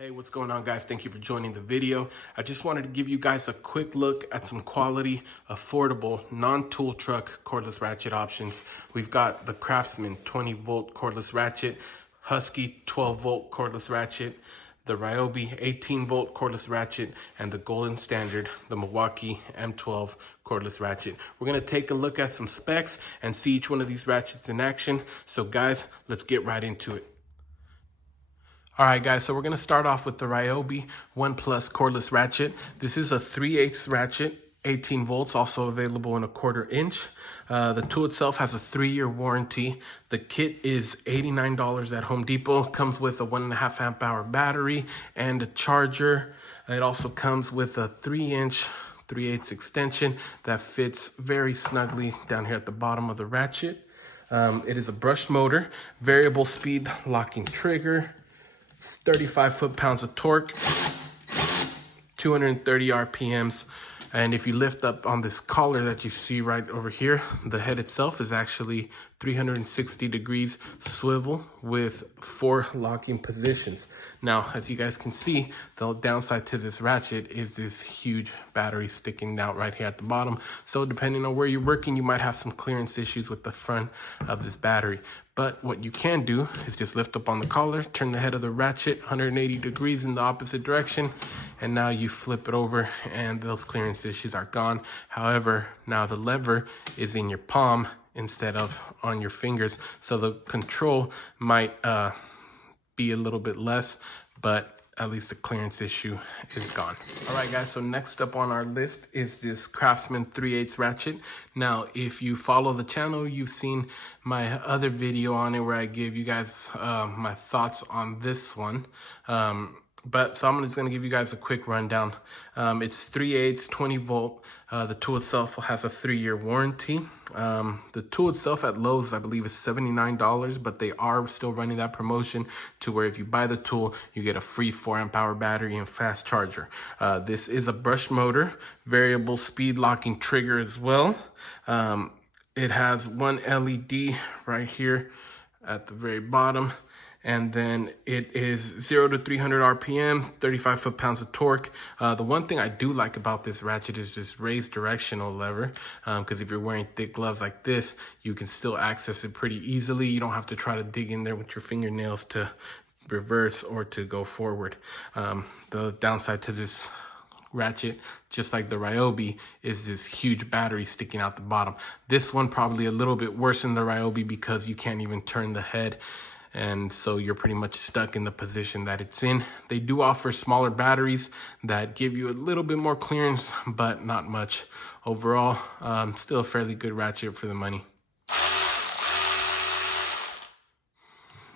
Hey, what's going on, guys? Thank you for joining the video. I just wanted to give you guys a quick look at some quality, affordable, non-tool truck cordless ratchet options. We've got the Craftsman 20-volt cordless ratchet, Husky 12-volt cordless ratchet, the Ryobi 18-volt cordless ratchet, and the golden standard, the Milwaukee M12 cordless ratchet. We're gonna take a look at some specs and see each one of these ratchets in action. So guys, let's get right into it. All right, guys, so we're going to start off with the Ryobi One cordless ratchet. This is a 3/8 ratchet, 18 volts, also available in a 1/4 inch. The tool itself has a 3-year warranty. The kit is $89 at Home Depot. Comes with a 1.5 amp hour battery and a charger. It also comes with a 3-inch 3/8 extension that fits very snugly down here at the bottom of the ratchet. It is a brushed motor, variable speed locking trigger, 35 foot-pounds of torque, 230 RPMs. And if you lift up on this collar that you see right over here, the head itself is actually 360 degrees swivel with 4 locking positions. Now, as you guys can see, the downside to this ratchet is this huge battery sticking out right here at the bottom. So depending on where you're working, you might have some clearance issues with the front of this battery. But what you can do is just lift up on the collar, turn the head of the ratchet 180 degrees in the opposite direction, and now you flip it over and those clearance issues are gone. However, now the lever is in your palm instead of on your fingers, so the control might be a little bit less, but at least the clearance issue is gone. All right, guys, so next up on our list is this Craftsman 3/8 ratchet. Now, if you follow the channel, you've seen my other video on it where I gave you guys my thoughts on this one. So I'm just gonna give you guys a quick rundown. It's 3/8, 20 volt. The tool itself has a 3-year warranty. The tool itself at Lowe's, I believe, is $79, but they are still running that promotion to where if you buy the tool, you get a free 4 amp hour battery and fast charger. This is a brush motor, variable speed locking trigger as well. It has one LED right here at the very bottom. And then it is 0 to 300 RPM, 35 foot-pounds of torque. The one thing I do like about this ratchet is this raised directional lever, because if you're wearing thick gloves like this, you can still access it pretty easily. You don't have to try to dig in there with your fingernails to reverse or to go forward. The downside to this ratchet, just like the Ryobi, is this huge battery sticking out the bottom. This one probably a little bit worse than the Ryobi because you can't even turn the head, and so you're pretty much stuck in the position that it's in. They do offer smaller batteries that give you a little bit more clearance, but not much. Overall, still a fairly good ratchet for the money.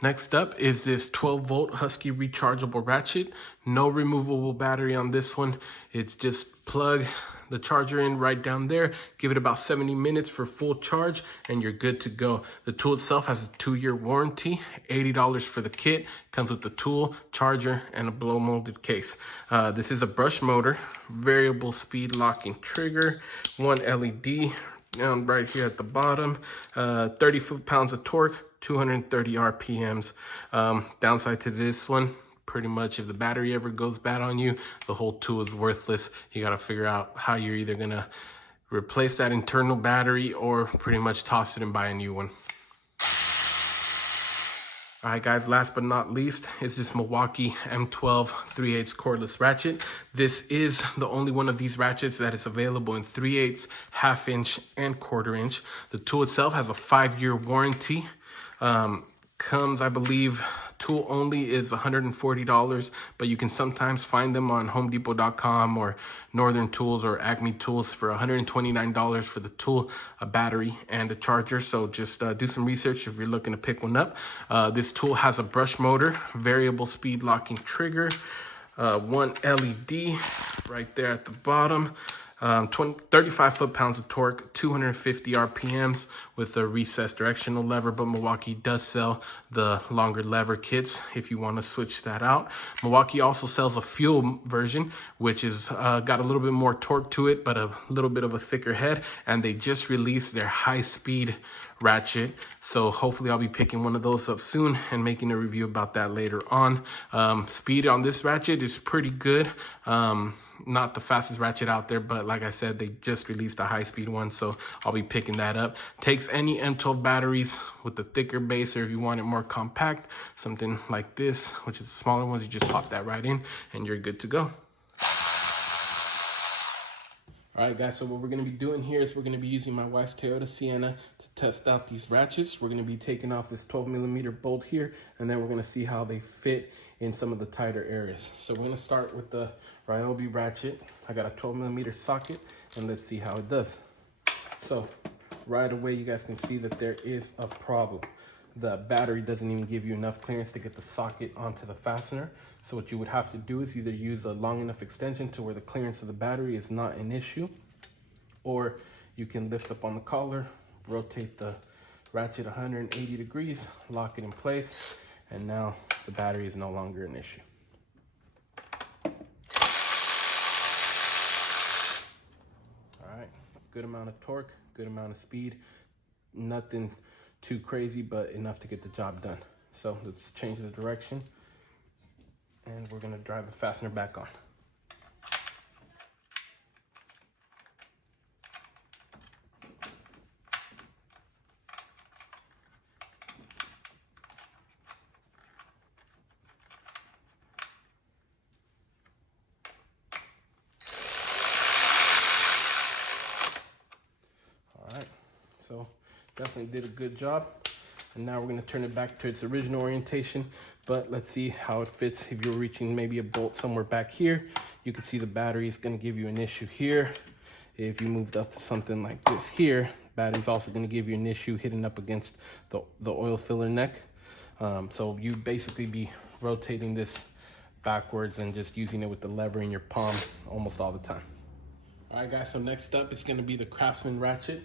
Next up is this 12-volt Husky rechargeable ratchet. No removable battery on this one. It's just plug the charger in right down there, give it about 70 minutes for full charge, and you're good to go. The tool itself has a 2-year warranty, $80 for the kit. Comes with the tool, charger, and a blow molded case. This is a brush motor, variable speed locking trigger, one LED down right here at the bottom, 30 foot-pounds of torque, 230 RPMs. Downside to this one, pretty much if the battery ever goes bad on you, the whole tool is worthless. You got to figure out how you're either going to replace that internal battery or pretty much toss it and buy a new one. All right, guys, last but not least is this Milwaukee M12 3/8 cordless ratchet. This is the only one of these ratchets that is available in 3/8, 1/2 inch, and 1/4 inch. The tool itself has a 5-year warranty. Comes, I believe, tool only is $140, but you can sometimes find them on homedepot.com or Northern Tools or Acme Tools for $129 for the tool, a battery, and a charger. So just do some research if you're looking to pick one up. This tool has a brush motor, variable speed locking trigger, one LED right there at the bottom, 35 foot-pounds of torque, 250 RPMs with a recessed directional lever, but Milwaukee does sell the longer lever kits if you want to switch that out. Milwaukee also sells a fuel version, which is got a little bit more torque to it, but a little bit of a thicker head, and they just released their high-speed ratchet, so hopefully I'll be picking one of those up soon and making a review about that later on. Speed on this ratchet is pretty good. Not the fastest ratchet out there, but like I said, they just released a high-speed one, so I'll be picking that up. Takes any M12 batteries with the thicker base, or if you want it more compact, something like this, which is the smaller ones, you just pop that right in and you're good to go. All right, guys, so what we're going to be doing here is we're going to be using my wife's Toyota Sienna to test out these ratchets. We're going to be taking off this 12mm bolt here, and then we're going to see how they fit in some of the tighter areas. So we're going to start with the Ryobi ratchet. I got a 12mm socket, and let's see how it does. So right away, you guys can see that there is a problem. The battery doesn't even give you enough clearance to get the socket onto the fastener. So what you would have to do is either use a long enough extension to where the clearance of the battery is not an issue, or you can lift up on the collar, rotate the ratchet 180 degrees, lock it in place, and now the battery is no longer an issue. All right, good amount of torque, good amount of speed, nothing too crazy, but enough to get the job done. So let's change the direction, and we're gonna drive the fastener back on. All right, so definitely did a good job. And now we're going to turn it back to its original orientation, but let's see how it fits. If you're reaching maybe a bolt somewhere back here, you can see the battery is going to give you an issue here. If you moved up to something like this here, battery's also going to give you an issue hitting up against the oil filler neck. So you basically be rotating this backwards and just using it with the lever in your palm almost all the time. All right, guys, so next up it's going to be the Craftsman ratchet.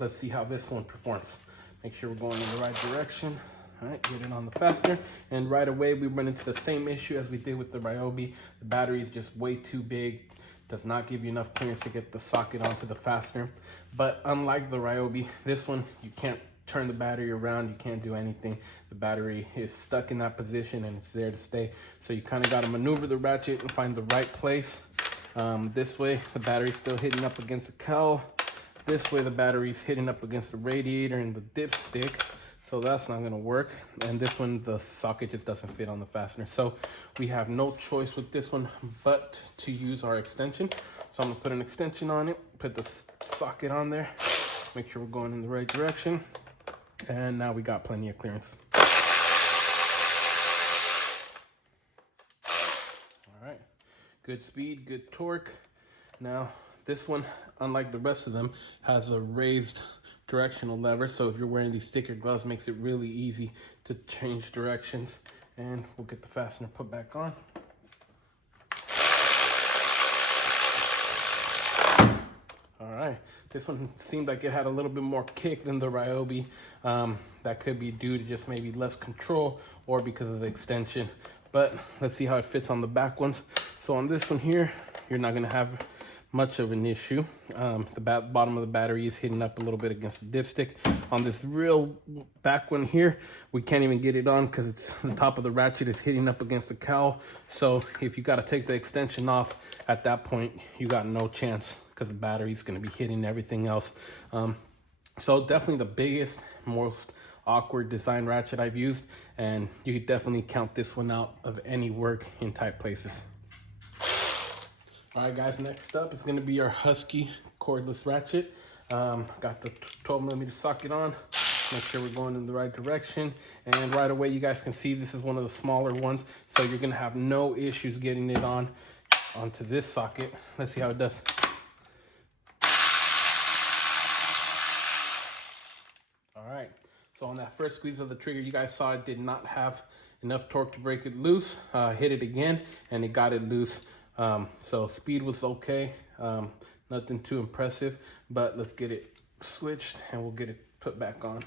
Let's see how this one performs. Make sure we're going in the right direction. All right, get it on the fastener. And right away, we run into the same issue as we did with the Ryobi. The battery is just way too big. Does not give you enough clearance to get the socket onto the fastener. But unlike the Ryobi, this one, you can't turn the battery around. You can't do anything. The battery is stuck in that position and it's there to stay. So you kind of got to maneuver the ratchet and find the right place. This way, the battery's still hitting up against the cowl. This way, the battery's hitting up against the radiator and the dipstick, so that's not gonna work. And this one, the socket just doesn't fit on the fastener. So we have no choice with this one but to use our extension. So I'm gonna put an extension on it, put the socket on there, make sure we're going in the right direction. And now we got plenty of clearance. All right, good speed, good torque. Now, this one, unlike the rest of them, has a raised directional lever. So if you're wearing these thicker gloves, it makes it really easy to change directions. And we'll get the fastener put back on. All right, this one seemed like it had a little bit more kick than the Ryobi. That could be due to just maybe less control or because of the extension. But let's see how it fits on the back ones. So on this one here, you're not gonna have much of an issue. The bottom of the battery is hitting up a little bit against the dipstick. On this real back one here, we can't even get it on because it's the top of the ratchet is hitting up against the cowl. So if you got to take the extension off at that point, you got no chance because the battery's going to be hitting everything else. So definitely the biggest, most awkward design ratchet I've used, and you could definitely count this one out of any work in tight places. All right, guys, next up is going to be our Husky cordless ratchet. Got the 12mm socket on. Make sure we're going in the right direction. And right away, you guys can see this is one of the smaller ones. So you're going to have no issues getting it onto this socket. Let's see how it does. All right. So on that first squeeze of the trigger, you guys saw it did not have enough torque to break it loose. Hit it again, and it got it loose. So speed was okay, nothing too impressive, but let's get it switched and we'll get it put back on.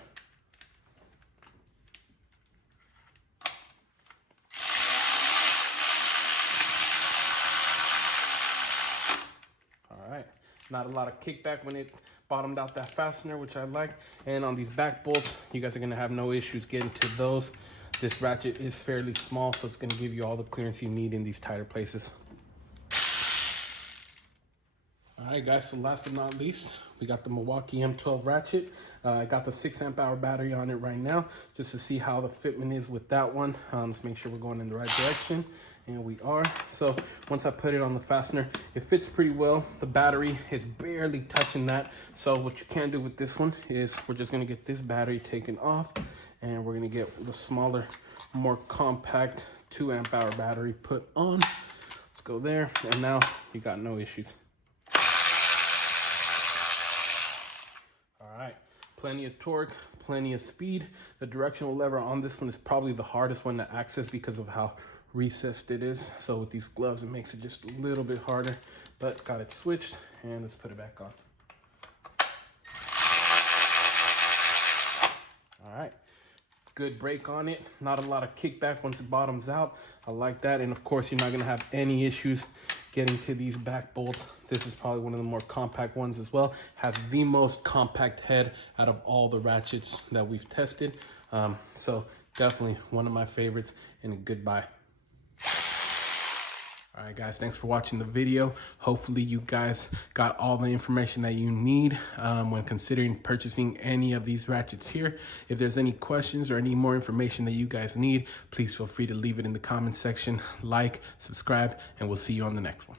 All right, not a lot of kickback when it bottomed out that fastener, which I like. And on these back bolts, you guys are gonna have no issues getting to those. This ratchet is fairly small, so it's gonna give you all the clearance you need in these tighter places. All right, guys, so last but not least, we got the Milwaukee M12 ratchet. I got the 6 amp-hour battery on it right now, just to see how the fitment is with that one. Let's make sure we're going in the right direction, and we are. So once I put it on the fastener, it fits pretty well. The battery is barely touching that. So what you can do with this one is we're just gonna get this battery taken off, and we're gonna get the smaller, more compact 2 amp-hour battery put on. Let's go there, and now you got no issues. All right, plenty of torque, plenty of speed. The directional lever on this one is probably the hardest one to access because of how recessed it is. So with these gloves, it makes it just a little bit harder, but got it switched, and let's put it back on. All right, good brake on it. Not a lot of kickback once it bottoms out. I like that. And of course, you're not gonna have any issues getting to these back bolts. This is probably one of the more compact ones as well. Has the most compact head out of all the ratchets that we've tested. So definitely one of my favorites, and a good buy. All right, guys, thanks for watching the video. Hopefully you guys got all the information that you need when considering purchasing any of these ratchets here. If there's any questions or any more information that you guys need, please feel free to leave it in the comment section. Like, subscribe, and we'll see you on the next one.